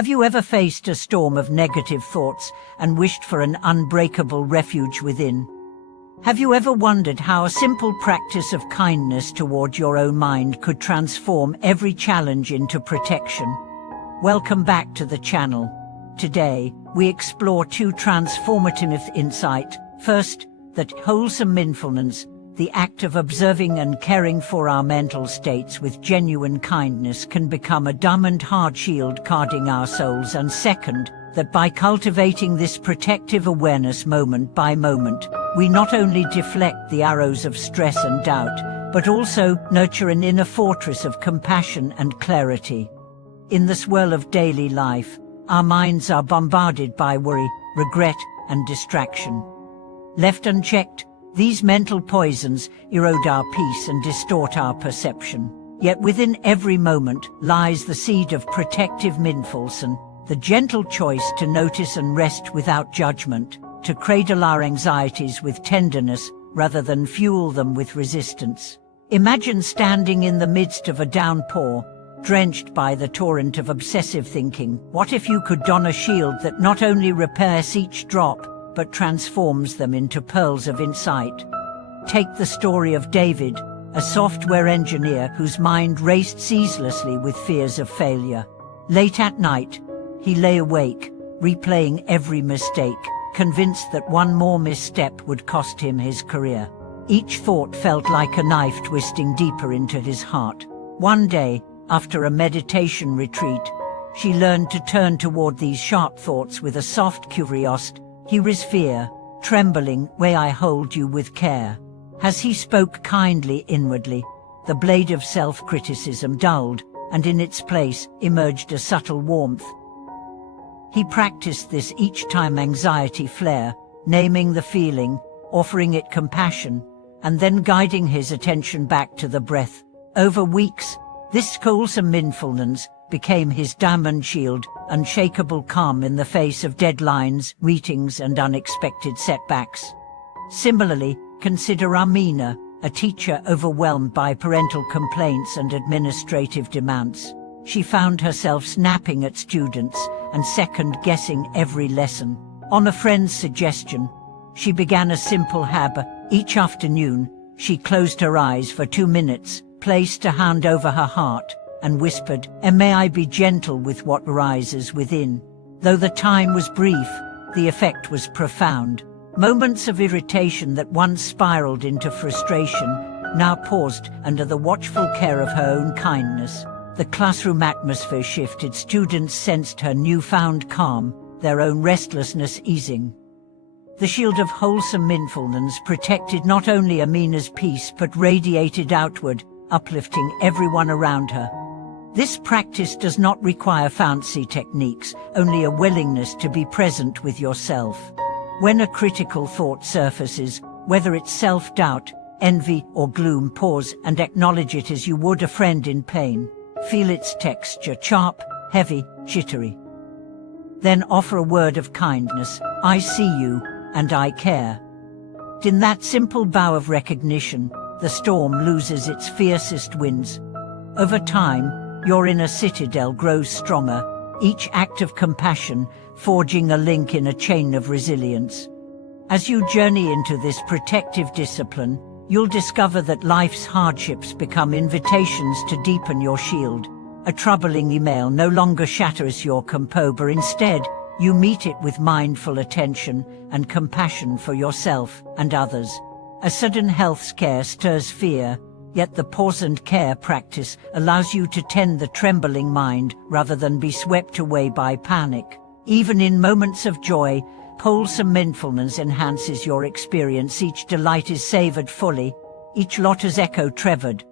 Have you ever faced a storm of negative thoughts and wished for an unbreakable refuge within? Have you ever wondered how a simple practice of kindness toward your own mind could transform every challenge into protection? Welcome back to the channel. Today, we explore two transformative insights. First, that wholesome mindfulness, the act of observing and caring for our mental states with genuine kindness, can become a diamond-hard shield guarding our souls. And second, that by cultivating this protective awareness moment by moment, we not only deflect the arrows of stress and doubt, but also nurture an inner fortress of compassion and clarity. In the swirl of daily life, our minds are bombarded by worry, regret, and distraction. Left unchecked, these mental poisons erode our peace and distort our perception. Yet within every moment lies the seed of protective mindfulness, the gentle choice to notice and rest without judgment, to cradle our anxieties with tenderness rather than fuel them with resistance. Imagine standing in the midst of a downpour, drenched by the torrent of obsessive thinking. What if you could don a shield that not only repairs each drop, but transforms them into pearls of insight? Take the story of David, a software engineer whose mind raced ceaselessly with fears of failure. Late at night, he lay awake, replaying every mistake, convinced that one more misstep would cost him his career. Each thought felt like a knife twisting deeper into his heart. One day, after a meditation retreat, she learned to turn toward these sharp thoughts with a soft curiosity. Here is fear, trembling, where I hold you with care. As he spoke kindly inwardly, the blade of self-criticism dulled, and in its place emerged a subtle warmth. He practiced this each time anxiety flared, naming the feeling, offering it compassion, and then guiding his attention back to the breath. Over weeks, this wholesome mindfulness became his diamond shield, unshakable calm in the face of deadlines, meetings, and unexpected setbacks. Similarly, consider Amina, a teacher overwhelmed by parental complaints and administrative demands. She found herself snapping at students and second-guessing every lesson. On a friend's suggestion, she began a simple habit. Each afternoon, she closed her eyes for 2 minutes, placed a hand over her heart, and whispered, "And may I be gentle with what rises within." Though the time was brief, the effect was profound. Moments of irritation that once spiraled into frustration now paused under the watchful care of her own kindness. The classroom atmosphere shifted. Students sensed her newfound calm, their own restlessness easing. The shield of wholesome mindfulness protected not only Amina's peace but radiated outward, uplifting everyone around her. This practice does not require fancy techniques, only a willingness to be present with yourself. When a critical thought surfaces, whether it's self-doubt, envy, or gloom, pause and acknowledge it as you would a friend in pain. Feel its texture, sharp, heavy, jittery. Then offer a word of kindness, "I see you, and I care." In that simple bow of recognition, the storm loses its fiercest winds. Over time, your inner citadel grows stronger, each act of compassion forging a link in a chain of resilience. As you journey into this protective discipline, you'll discover that life's hardships become invitations to deepen your shield. A troubling email no longer shatters your composure. Instead, you meet it with mindful attention and compassion for yourself and others. A sudden health scare stirs fear, yet the pause and care practice allows you to tend the trembling mind rather than be swept away by panic. Even in moments of joy, wholesome mindfulness enhances your experience. Each delight is savored fully, each lotus echo treasured.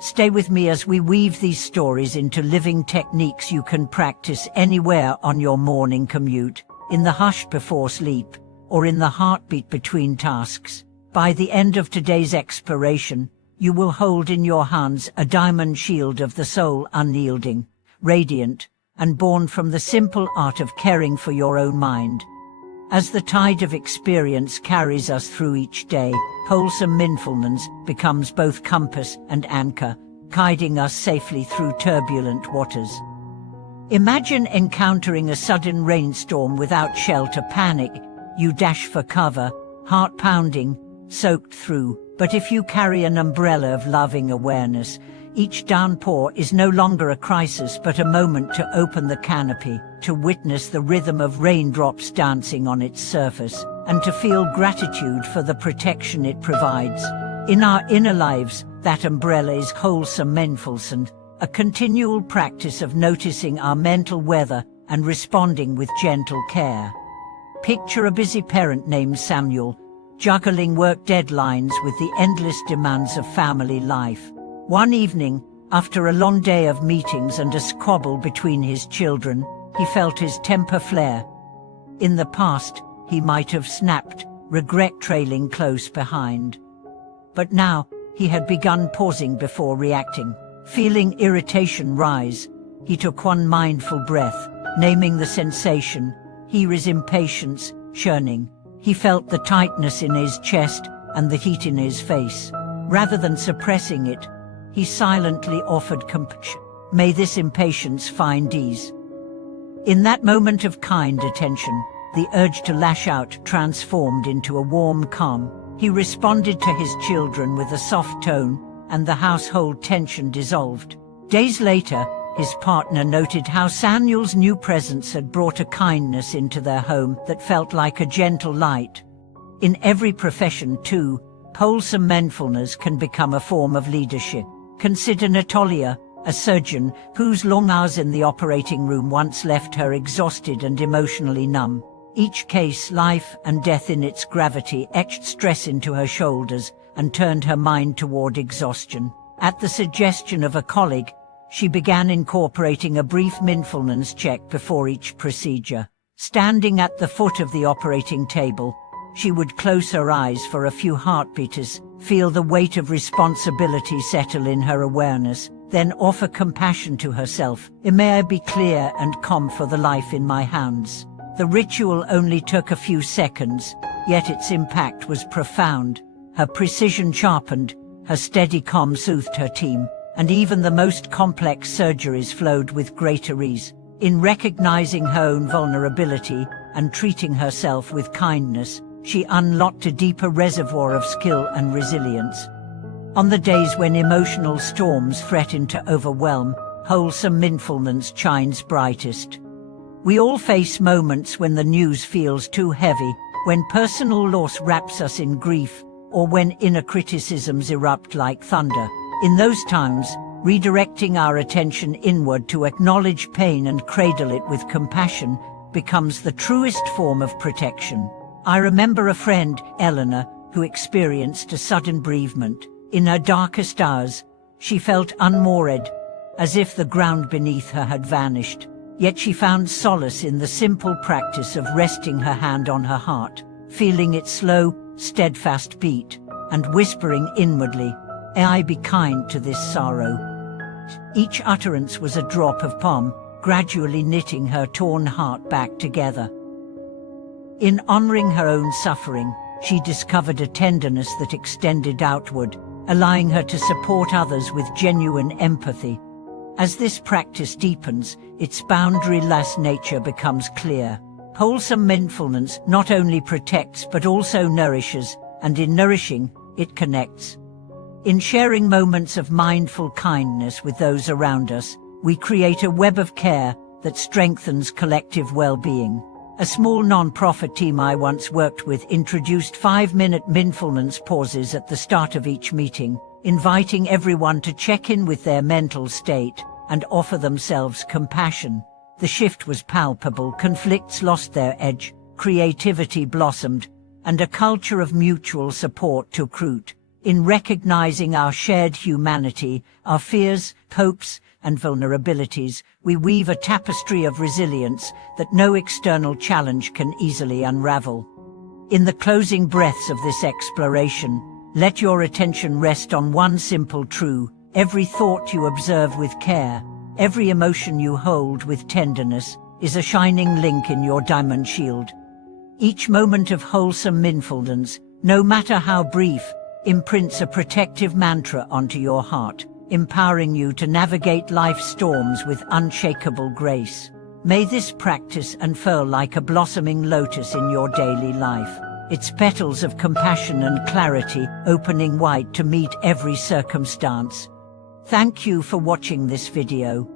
Stay with me as we weave these stories into living techniques you can practice anywhere on your morning commute, in the hush before sleep, or in the heartbeat between tasks. By the end of today's exploration, you will hold in your hands a diamond shield of the soul, unyielding, radiant, and born from the simple art of caring for your own mind. As the tide of experience carries us through each day, wholesome mindfulness becomes both compass and anchor, guiding us safely through turbulent waters. Imagine encountering a sudden rainstorm without shelter. Panic. You dash for cover, heart pounding, soaked through. But if you carry an umbrella of loving awareness, each downpour is no longer a crisis but a moment to open the canopy, to witness the rhythm of raindrops dancing on its surface, and to feel gratitude for the protection it provides. In our inner lives, that umbrella is wholesome mindfulness, a continual practice of noticing our mental weather and responding with gentle care. Picture a busy parent named Samuel, juggling work deadlines with the endless demands of family life. One evening, after a long day of meetings and a squabble between his children, he felt his temper flare. In the past, he might have snapped, regret trailing close behind. But now, he had begun pausing before reacting. Feeling irritation rise, he took one mindful breath, naming the sensation. Here is impatience, churning. He felt the tightness in his chest and the heat in his face. Rather than suppressing it, he silently offered compassion. May this impatience find ease. In that moment of kind attention, the urge to lash out transformed into a warm calm. He responded to his children with a soft tone, and the household tension dissolved. Days later, his partner noted how Samuel's new presence had brought a kindness into their home that felt like a gentle light. In every profession, too, wholesome mindfulness can become a form of leadership. Consider Natalia, a surgeon whose long hours in the operating room once left her exhausted and emotionally numb. Each case, life and death in its gravity, etched stress into her shoulders and turned her mind toward exhaustion. At the suggestion of a colleague, she began incorporating a brief mindfulness check before each procedure. Standing at the foot of the operating table, she would close her eyes for a few heartbeats, feel the weight of responsibility settle in her awareness, then offer compassion to herself. May I be clear and calm for the life in my hands. The ritual only took a few seconds, yet its impact was profound. Her precision sharpened, her steady calm soothed her team, and even the most complex surgeries flowed with greater ease. In recognizing her own vulnerability and treating herself with kindness, she unlocked a deeper reservoir of skill and resilience. On the days when emotional storms threaten to overwhelm, wholesome mindfulness shines brightest. We all face moments when the news feels too heavy, when personal loss wraps us in grief, or when inner criticisms erupt like thunder. In those times, redirecting our attention inward to acknowledge pain and cradle it with compassion becomes the truest form of protection. I remember a friend, Eleanor, who experienced a sudden bereavement. In her darkest hours, she felt unmoored, as if the ground beneath her had vanished. Yet she found solace in the simple practice of resting her hand on her heart, feeling its slow, steadfast beat, and whispering inwardly, "May I be kind to this sorrow." Each utterance was a drop of balm, gradually knitting her torn heart back together. In honoring her own suffering, she discovered a tenderness that extended outward, allowing her to support others with genuine empathy. As this practice deepens, its boundary-less nature becomes clear. Wholesome mindfulness not only protects but also nourishes, and in nourishing, it connects. In sharing moments of mindful kindness with those around us, we create a web of care that strengthens collective well-being. A small non-profit team I once worked with introduced 5-minute mindfulness pauses at the start of each meeting, inviting everyone to check in with their mental state and offer themselves compassion. The shift was palpable, conflicts lost their edge, creativity blossomed, and a culture of mutual support took root. In recognizing our shared humanity, our fears, hopes, and vulnerabilities, we weave a tapestry of resilience that no external challenge can easily unravel. In the closing breaths of this exploration, let your attention rest on one simple truth: every thought you observe with care, every emotion you hold with tenderness, is a shining link in your diamond shield. Each moment of wholesome mindfulness, no matter how brief, imprints a protective mantra onto your heart. empowering you to navigate life's storms with unshakable grace. May this practice unfurl like a blossoming lotus in your daily life, its petals of compassion and clarity opening wide to meet every circumstance. Thank you for watching this video.